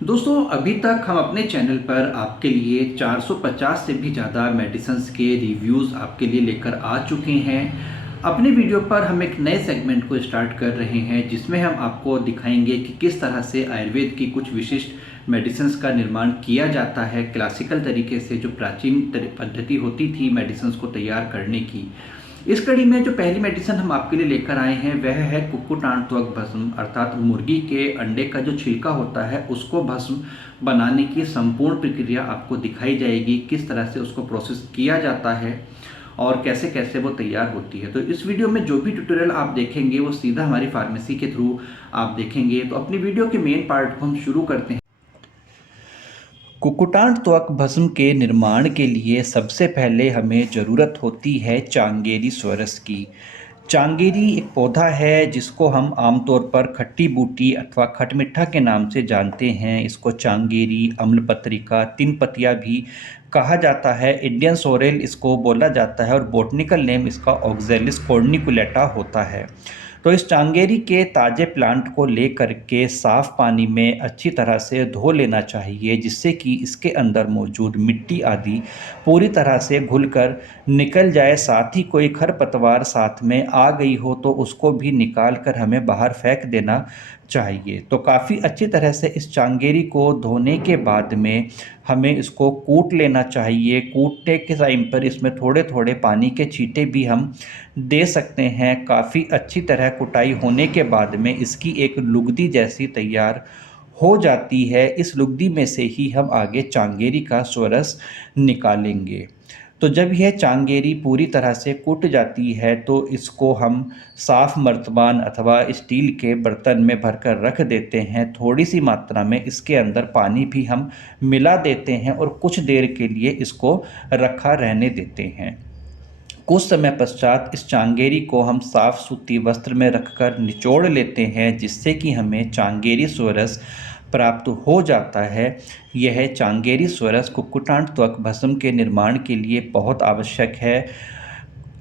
दोस्तों अभी तक हम अपने चैनल पर आपके लिए 450 से भी ज़्यादा मेडिसिन्स के रिव्यूज़ आपके लिए लेकर आ चुके हैं। अपने वीडियो पर हम एक नए सेगमेंट को स्टार्ट कर रहे हैं जिसमें हम आपको दिखाएंगे कि किस तरह से आयुर्वेद की कुछ विशिष्ट मेडिसिन्स का निर्माण किया जाता है क्लासिकल तरीके से, जो प्राचीन पद्धति होती थी मेडिसिन्स को तैयार करने की। इस कड़ी में जो पहली मेडिसिन हम आपके लिए लेकर आए हैं वह है कुक्कुटांड त्वक भस्म, अर्थात मुर्गी के अंडे का जो छिलका होता है उसको भस्म बनाने की संपूर्ण प्रक्रिया आपको दिखाई जाएगी, किस तरह से उसको प्रोसेस किया जाता है और कैसे कैसे वो तैयार होती है। तो इस वीडियो में जो भी ट्यूटोरियल आप देखेंगे वो सीधा हमारी फार्मेसी के थ्रू आप देखेंगे। तो अपनी वीडियो के मेन पार्ट को हम शुरू करते हैं। कुक्कुटांड त्वक भस्म के निर्माण के लिए सबसे पहले हमें ज़रूरत होती है चांगेरी स्वरस की। चांगेरी एक पौधा है जिसको हम आमतौर पर खट्टी बूटी अथवा खटमिठा के नाम से जानते हैं। इसको चांगेरी, अम्लपत्रिका, तीन पतिया भी कहा जाता है। इंडियन सोरेल इसको बोला जाता है और बॉटनिकल नेम इसका ऑक्जेलिस कॉर्निकुलेटा होता है। तो इस चांगेरी के ताज़े प्लांट को ले करके साफ़ पानी में अच्छी तरह से धो लेना चाहिए, जिससे कि इसके अंदर मौजूद मिट्टी आदि पूरी तरह से घुलकर निकल जाए। साथ ही कोई खरपतवार साथ में आ गई हो तो उसको भी निकाल कर हमें बाहर फेंक देना चाहिए। तो काफ़ी अच्छी तरह से इस चांगेरी को धोने के बाद में हमें इसको कूट लेना चाहिए। कूटने के टाइम पर इसमें थोड़े थोड़े पानी के छींटे भी हम दे सकते हैं। काफ़ी अच्छी तरह कुटाई होने के बाद में इसकी एक लुगदी जैसी तैयार हो जाती है। इस लुगदी में से ही हम आगे चांगेरी का स्वरस निकालेंगे। तो जब यह चांगेरी पूरी तरह से कुट जाती है तो इसको हम साफ़ मर्तबान अथवा स्टील के बर्तन में भरकर रख देते हैं। थोड़ी सी मात्रा में इसके अंदर पानी भी हम मिला देते हैं और कुछ देर के लिए इसको रखा रहने देते हैं। कुछ समय पश्चात इस चांगेरी को हम साफ सूती वस्त्र में रखकर निचोड़ लेते हैं, जिससे कि हमें चांगेरी स्वरस प्राप्त हो जाता है। यह चांगेरी स्वरस कुक्कुटांड त्वक भस्म के निर्माण के लिए बहुत आवश्यक है।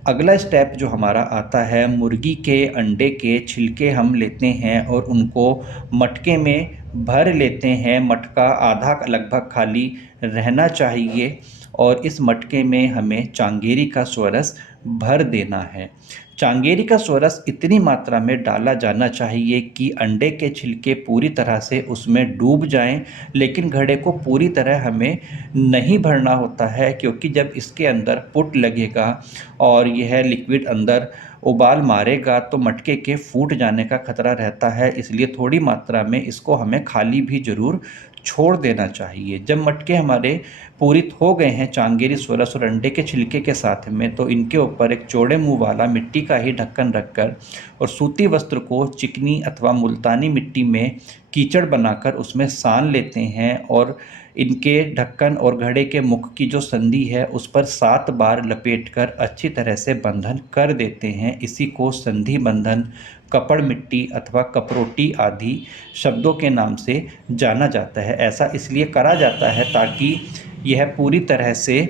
अगला स्टेप जो हमारा आता है, मुर्गी के अंडे के छिलके हम लेते हैं और उनको मटके में भर लेते हैं। मटका आधा लगभग खाली रहना चाहिए और इस मटके में हमें चांगेरी का स्वरस भर देना है। चांगेरी का स्वरस इतनी मात्रा में डाला जाना चाहिए कि अंडे के छिलके पूरी तरह से उसमें डूब जाएं, लेकिन घड़े को पूरी तरह हमें नहीं भरना होता है, क्योंकि जब इसके अंदर पुट लगेगा और यह लिक्विड अंदर उबाल मारेगा तो मटके के फूट जाने का खतरा रहता है। इसलिए थोड़ी मात्रा में इसको हमें खाली भी ज़रूर छोड़ देना चाहिए। जब मटके हमारे पूरित हो गए हैं चांगेरी स्वरस और अंडे के छिलके के साथ में, तो इनके ऊपर एक चौड़े मुंह वाला मिट्टी का ही ढक्कन रखकर और सूती वस्त्र को चिकनी अथवा मुल्तानी मिट्टी में कीचड़ बनाकर उसमें सान लेते हैं और इनके ढक्कन और घड़े के मुख की जो संधि है उस पर 7 बार लपेटकर अच्छी तरह से बंधन कर देते हैं। इसी को संधि बंधन, कपड़ मिट्टी अथवा कपरोटी आदि शब्दों के नाम से जाना जाता है। ऐसा इसलिए करा जाता है ताकि यह पूरी तरह से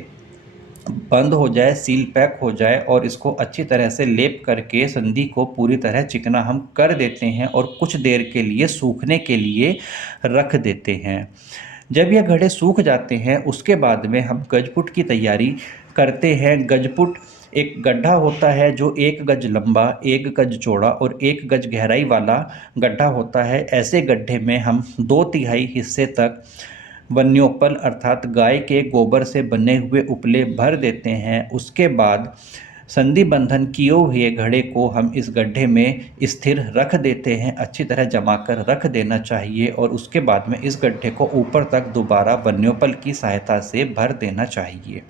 बंद हो जाए, सील पैक हो जाए और इसको अच्छी तरह से लेप करके संधि को पूरी तरह चिकना हम कर देते हैं और कुछ देर के लिए सूखने के लिए रख देते हैं। जब यह घड़े सूख जाते हैं उसके बाद में हम गजपुट की तैयारी करते हैं। गजपुट एक गड्ढा होता है जो 1 गज लंबा, 1 गज चौड़ा और 1 गज गहराई वाला गड्ढा होता है। ऐसे गड्ढे में हम 2/3 हिस्से तक वन्योपल अर्थात गाय के गोबर से बने हुए उपले भर देते हैं। उसके बाद संधि बंधन किए हुए घड़े को हम इस गड्ढे में स्थिर रख देते हैं। अच्छी तरह जमा कर रख देना चाहिए और उसके बाद में इस गड्ढे को ऊपर तक दोबारा वन्योपल की सहायता से भर देना चाहिए।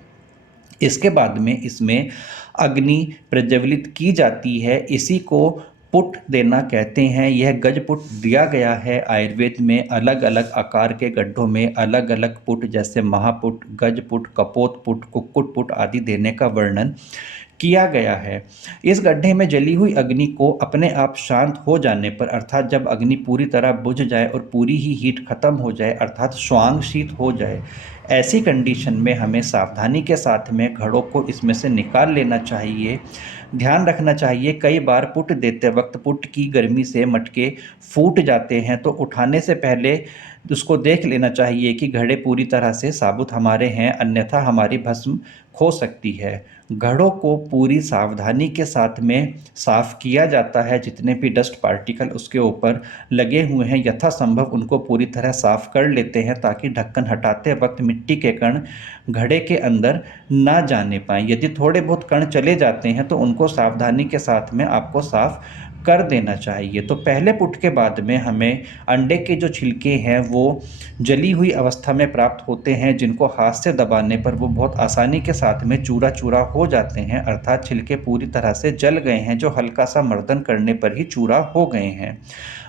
इसके बाद में इसमें अग्नि प्रज्वलित की जाती है। इसी को पुट देना कहते हैं। यह गज पुट दिया गया है। आयुर्वेद में अलग अलग आकार के गड्ढों में अलग अलग पुट, जैसे महापुट, गज पुट, कपोत पुट, कुक्कुट पुट आदि देने का वर्णन किया गया है। इस गड्ढे में जली हुई अग्नि को अपने आप शांत हो जाने पर, अर्थात जब अग्नि पूरी तरह बुझ जाए और पूरी ही हीट खत्म हो जाए, अर्थात स्वांग शीत हो जाए, ऐसी कंडीशन में हमें सावधानी के साथ में घड़ों को इसमें से निकाल लेना चाहिए। ध्यान रखना चाहिए, कई बार पुट देते वक्त पुट की गर्मी से मटके फूट जाते हैं, तो उठाने से पहले उसको देख लेना चाहिए कि घड़े पूरी तरह से साबुत हमारे हैं, अन्यथा हमारी भस्म खो सकती है। घड़ों को पूरी सावधानी के साथ में साफ़ किया जाता है, जितने भी डस्ट पार्टिकल उसके ऊपर लगे हुए हैं यथासंभव उनको पूरी तरह साफ़ कर लेते हैं, ताकि ढक्कन हटाते वक्त मिट्टी के कण घड़े के अंदर ना जाने पाएँ। यदि थोड़े बहुत कण चले जाते हैं तो उनको सावधानी के साथ में आपको साफ़ कर देना चाहिए। तो पहले पुट के बाद में हमें अंडे के जो छिलके हैं वो जली हुई अवस्था में प्राप्त होते हैं, जिनको हाथ से दबाने पर वो बहुत आसानी के साथ में चूरा-चूरा हो जाते हैं, अर्थात छिलके पूरी तरह से जल गए हैं, जो हल्का-सा मर्दन करने पर ही चूरा हो गए हैं।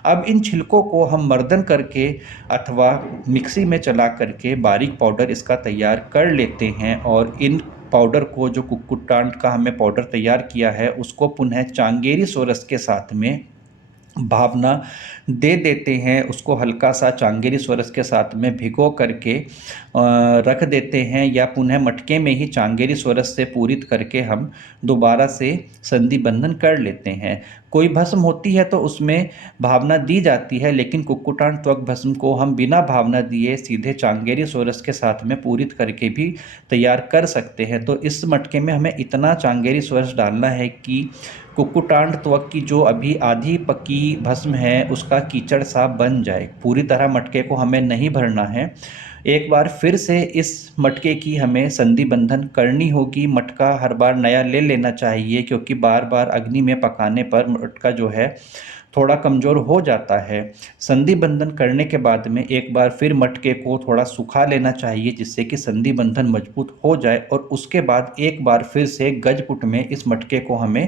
अब इन छिलकों को हम मर्दन करके अथवा मिक्सी में चला करके बारीक पाउडर इसका तैयार कर लेते हैं, और इन पाउडर को, जो कुक्कुटांड का हमने पाउडर तैयार किया है, उसको पुनः चांगेरी सोरस के साथ में भावना दे देते हैं। उसको हल्का-सा चांगेरी सोरस के साथ में भिगो करके रख देते हैं, या पुनः मटके में ही चांगेरी सोरस से पूरित करके हम दोबारा से संधि बंधन कर लेते हैं। कोई भस्म होती है तो उसमें भावना दी जाती है, लेकिन कुक्कुटांड त्वक भस्म को हम बिना भावना दिए सीधे चांगेरी सोरस के साथ में पूरित करके भी तैयार कर सकते हैं। तो इस मटके में हमें इतना चांगेरी सोरस डालना है कि कुक्कुटांड त्वक की जो अभी आधी पकी भस्म है उसका कीचड़ सा बन जाए। पूरी तरह मटके को हमें नहीं भरना है। एक बार फिर से इस मटके की हमें संधि बंधन करनी होगी। मटका हर बार नया ले लेना चाहिए, क्योंकि बार-बार अग्नि में पकाने पर मटका जो है थोड़ा कमज़ोर हो जाता है। संधि बंधन करने के बाद में एक बार फिर मटके को थोड़ा सुखा लेना चाहिए, जिससे कि संधि बंधन मजबूत हो जाए, और उसके बाद एक बार फिर से गजपुट में इस मटके को हमें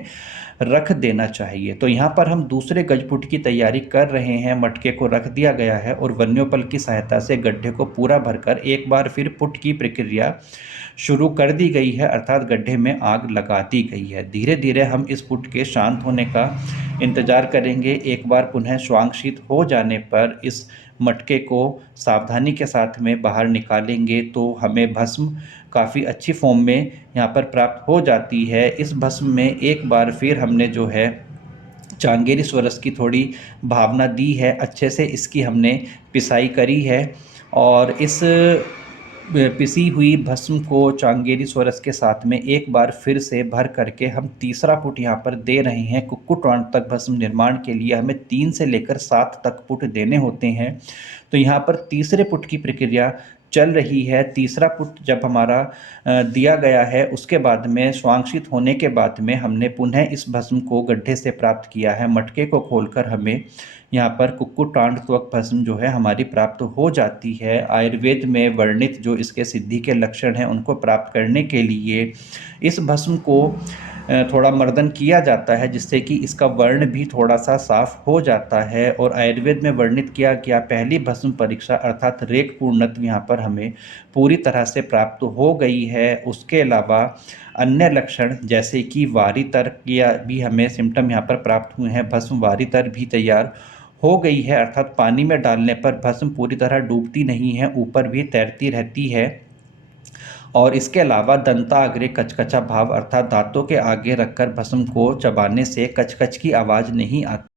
रख देना चाहिए। तो यहाँ पर हम दूसरे गजपुट की तैयारी कर रहे हैं। मटके को रख दिया गया है और वन्योपल की सहायता से गड्ढे को पूरा भरकर एक बार फिर पुट की प्रक्रिया शुरू कर दी गई है, अर्थात गड्ढे में आग लगा दी गई है। धीरे धीरे हम इस पुट के शांत होने का इंतजार करेंगे। एक बार पुनः श्वांगशीत हो जाने पर इस मटके को सावधानी के साथ में बाहर निकालेंगे, तो हमें भस्म काफ़ी अच्छी फॉर्म में यहाँ पर प्राप्त हो जाती है। इस भस्म में एक बार फिर हमने जो है चांगेरी स्वरस की थोड़ी भावना दी है, अच्छे से इसकी हमने पिसाई करी है, और इस पिसी हुई भस्म को चांगेरी स्वरस के साथ में एक बार फिर से भर करके हम तीसरा पुट यहाँ पर दे रहे हैं। कुक्कुटांड तक भस्म निर्माण के लिए हमें 3 से लेकर 7 तक पुट देने होते हैं। तो यहाँ पर तीसरे पुट की प्रक्रिया चल रही है। तीसरा पुट जब हमारा दिया गया है, उसके बाद में श्वांगशित होने के बाद में हमने पुनः इस भस्म को गड्ढे से प्राप्त किया है। मटके को खोलकर हमें यहाँ पर कुक्कुटांड त्वक भस्म जो है हमारी प्राप्त हो जाती है। आयुर्वेद में वर्णित जो इसके सिद्धि के लक्षण हैं, उनको प्राप्त करने के लिए इस भस्म को थोड़ा मर्दन किया जाता है, जिससे कि इसका वर्ण भी थोड़ा सा साफ हो जाता है। और आयुर्वेद में वर्णित किया गया पहली भस्म परीक्षा अर्थात रेख पूर्णत्व यहाँ पर हमें पूरी तरह से प्राप्त हो गई है। उसके अलावा अन्य लक्षण जैसे कि वारितर या भी हमें सिम्टम यहाँ पर प्राप्त हुए हैं। भस्म वारितर भी तैयार हो गई है, अर्थात पानी में डालने पर भस्म पूरी तरह डूबती नहीं है, ऊपर भी तैरती रहती है। और इसके अलावा दंताग्रे कचकचा भाव अर्थात दांतों के आगे रखकर भस्म को चबाने से कच-कच की आवाज़ नहीं आती।